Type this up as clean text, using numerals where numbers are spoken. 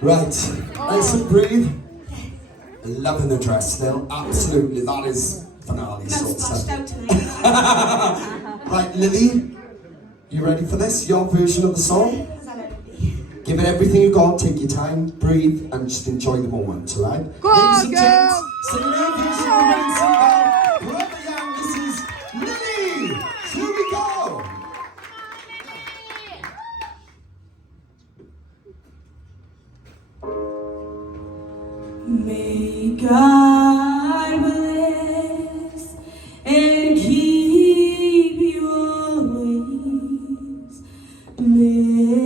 Right, nice and breathe. Loving the dress still, absolutely. That is finale Got sort of splashed stuff. out tonight. Right, Lily, you ready for this? Your version of the song? Is that everything? Give it everything you got, take your time, breathe, and just enjoy the moment, alright? Go on, Ladies and girl! gents, singing our version of the main singer, Brother Young, this is Lily! Here we go! May God bless and keep you always. May